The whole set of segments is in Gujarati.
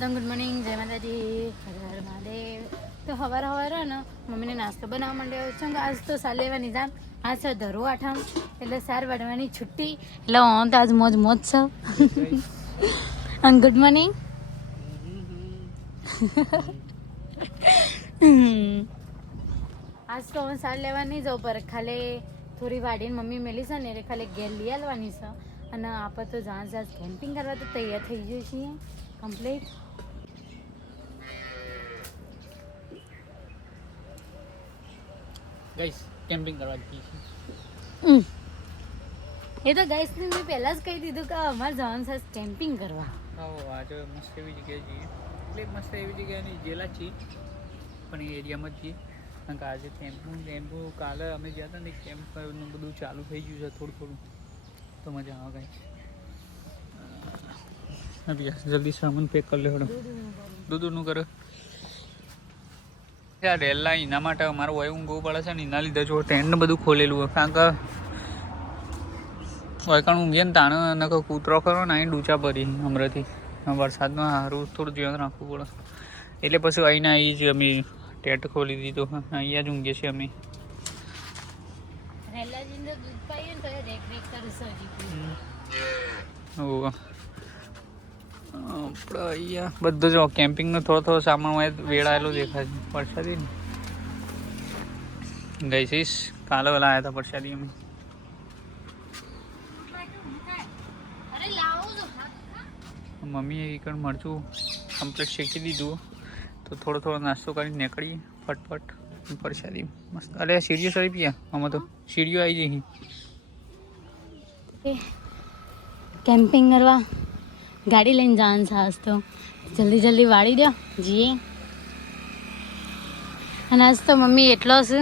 ગુડ મોર્નિંગ, જય માતાજી, હર હર મહાદેવ. તો સવારે ને મમ્મીને નાસ્તો બનાવવા માંડ્યો છે. આજ તો સાલ લેવાની જામ, આજ છે ધરો આઠમ, એટલે 4 વાગવાની છુટ્ટી, એટલે હું તો આજ મોજ છે. અને ગુડ મોર્નિંગ. આજ તો હું સાલ લેવા નહીં જાઉં, પર ખાલી થોડી વાડીને મમ્મી મેલી છે ને એટલે ખાલી ઘેર લઈ આવવાની છે. અને આપણે તો જ્યાં કેમ્પિંગ કરવા તો તૈયાર થઈ જઈએ છીએ કમ્પ્લીટ. ગાઈસ કેમ્પિંગ કરવા જઈએ છીએ. એ તો ગાઈસ ને મેં પહેલા જ કહી દીધું કે અમારે જવાનું છે કેમ્પિંગ કરવા. આજે મસ્ત એવી જગ્યાએ જઈએ, એટલે મસ્ત એવી જગ્યાએ નહીં જેલા છીએ પણ એ એરિયામાં જ જઈએ. કારણ કે આજે કેમ્પનું કાલે અમે ગયા હતા ને કેમ્પનું બધું ચાલુ થઈ ગયું છે થોડું તો મજા આવે ગાઈસ. જલ્દી સામાન પેક કરી લેવડો. દૂધનું કરો યાર રેલા એના માટે અમારે હોય ઊંઘવું પડે છે ને, એના લીધે જો ટેન્ટ બધું ખોલેલું હોય. કારણ કે વૈકણ ઊંઘીએ ને તાણે અને કૂતરો કરો ને અહીં ડૂચા પડી હમણાંથી વરસાદમાં સારું થોડું ધ્યાન રાખવું પડે. એટલે પછી અહીંને અહીં જ અમે ટેન્ટ ખોલી દીધો, અહીંયા જ ઊંઘીએ છીએ અમે. આપણે અહીંયા બધું જો કેમ્પિંગનો થોડો સામાન હોય વેળાયેલો દેખાય છે. પરસાદી ને ગઈ છીસ કાલે વેલા આવ્યા હતા પરસાદી અમે. મમ્મીએ એકણ મરચું કમ્પ્લીટ શેકી દીધું, તો થોડો નાસ્તો કરીને નીકળીએ ફટફટ પરસાદી મસ્ત. અરે સીડીઓ સરી પીયા આમાં તો સીડીઓ આવી જઈ. કેમ્પિંગ કરવા ગાડી લઈને જવાનું છે આજ તો. જલ્દી વાળી દો જીએ. અને આજ તો મમ્મી એટલો છે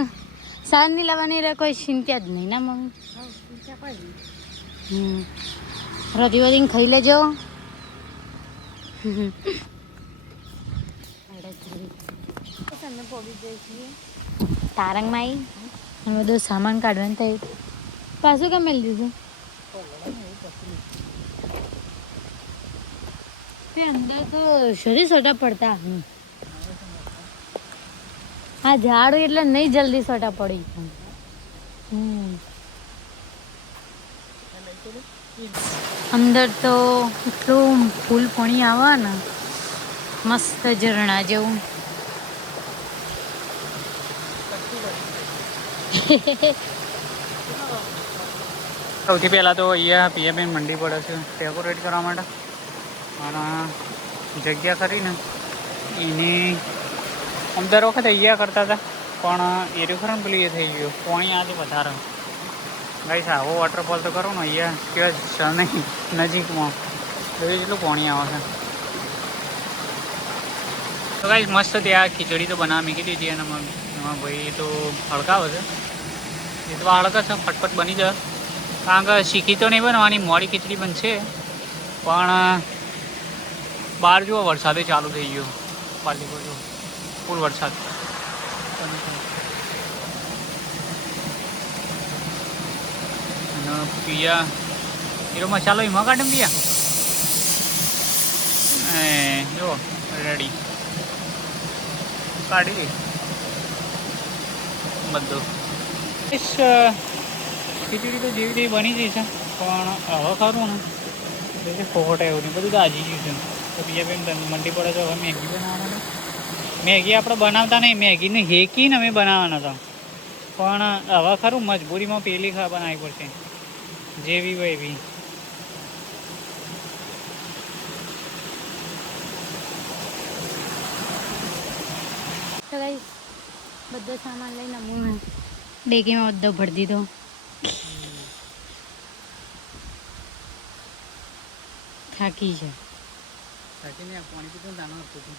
સાર નહીં લાવવાની રહે, કોઈ ચિંતા જ નહીં ના મમ્મી. રોટી ખાઈ લેજો. અમે પહોંચી જઈએ છીએ તારંગમાં અને બધું સામાન કાઢવાનું થયું. પાછું કેમ મેળ દીધું તે અંદર તો શરીર સોટા પડતા. હા ઝાડું એટલે નહીં જલ્દી સોટા પડી. અંદર તો એટલું ફૂલ પાણી આવે ને, મસ્ત ઝરણા જેવું. સૌથી પહેલાં તો અહીંયા પીએમએન મંડી પડે છે ડેકોરેટ કરવા માટે. અને જગ્યા કરીને એની આમ દર વખત અહીંયા કરતા હતા, પણ એર્યું ખરું પેલું એ થઈ ગયું પાણી આજે વધારે. ગાઈસ આવો વોટરફોલ તો કરો ને અહીંયા કે છે નહીં નજીકમાં, જોઈ જેટલું પાણી આવે છે. તો ગાઈસ મસ્ત ત્યાં ખીચડી તો બનાવવા મૂકી દીધી અને એમાં ભાઈ તો હળકાવે છે. એ તો હળકા છે, ફટફટ બની જાય. કારણ કે શીખી તો નહીં બનવાની, મોડી ખીચડી બનશે. પણ બહાર જુઓ વરસાદે ચાલુ થઈ ગયો, પાર્ટીકો જો ફૂલ વરસાદ. અને પિયા એનો મસાલો એમાં કાઢે પિયા જો રેડી કાઢી બધું. ખીચડી તો જેવી તેવી બની જઈ છે, પણ હવે ખરું ને એટલે ફોટ એવું નહીં બધું દાજી ગયું છે. તો બીજા બેન મંડી પડે તો હવે મેગી બનાવવાના. મેગી આપણે બનાવતા નહીં, મેગીને હેકીને અમે બનાવવાના હતા. પણ હવે ખરું મજબૂરીમાં પેલી બનાવવી પડશે જેવી હોય એવી. તો ગાઈસ બધો સામાન લઈને હું ડેકીમાં બધો ભરી દીધો. થાકી છે. થાકીને પાણી પીધું દાણો હતું.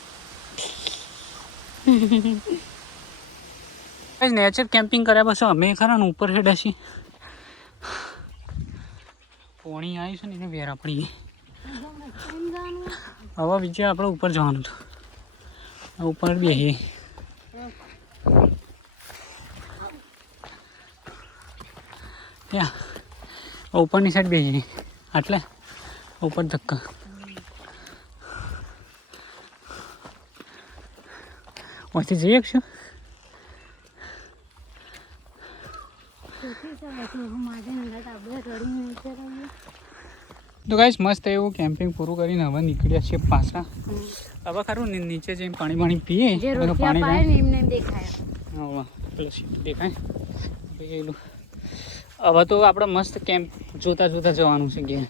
નેચર કેમ્પિંગ કર્યા પછી અમે ખરા ને ઉપર હેડ્યા છીએ. પાણી આવ્યું છે ને એને વેરા પડી ગઈ. હવે બીજે આપણે ઉપર જવાનું હતું, ઉપર બેસીએ. ત્યાં ઉપરની સાઈડ બેસીએ, એટલે ઉપર ધક્કા પછી જઈ શકશું તો ગાઈસ મસ્ત એવું કેમ્પિંગ પૂરું કરીને હવે નીકળ્યા છીએ પાછા હવે ખરું ને નીચે જઈને પાણી પીએ પેલો સીટ દેખાય પેલું હવે તો આપણે મસ્ત કેમ્પ જોતા જવાનું છે ગયા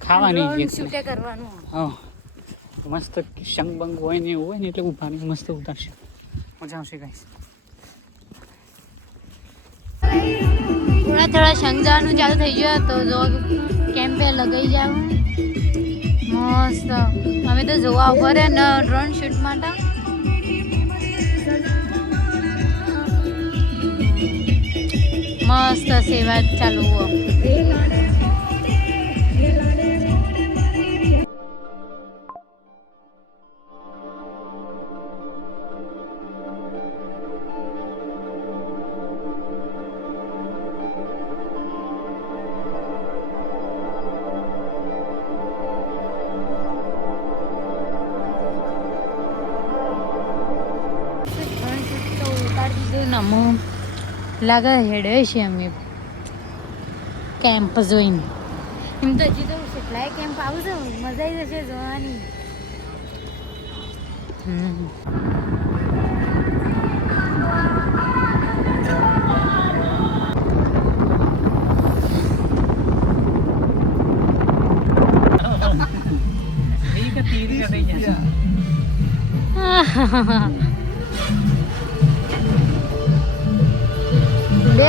ખાવાની હા મસ્ત શંગ હોય ને એવું હોય ને એટલે ઉભાની મસ્ત ઉતારશે મજા આવશે ગાઈસ થોડા શંગ જવાનું ચાલુ થઈ ગયો તો જો કેમ્પે લગાઈ જાવ મસ્ત અમે તો જોવા ઉપર ને ડ્રોન શૂટ માટે મસ્ત સેવા ચાલુ નમો લાગે હેડે છે અમે કેમ્પ જોઈને એમ તો હજી તો કેટલાય કેમ્પ આવશે મજા આવી જશે જોવાની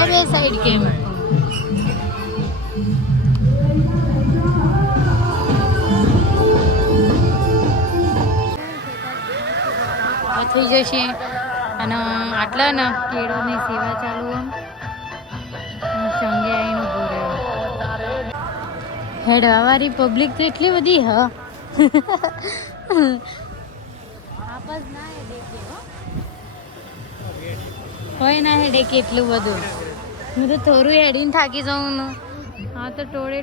બે સાઈડ કેમ થઈ જશે અને આટલા ને કેળોની સેવા ચાલુ સંગે આવીને ઉભો રહ્યો હેડવાવાળી પબ્લિક તો એટલી બધી હ આપસ ના હેડે કે હોય ના હેડે કે એટલું બધું હું તો થોડું હેડીને થાકી જાઉં હા તો ટોળે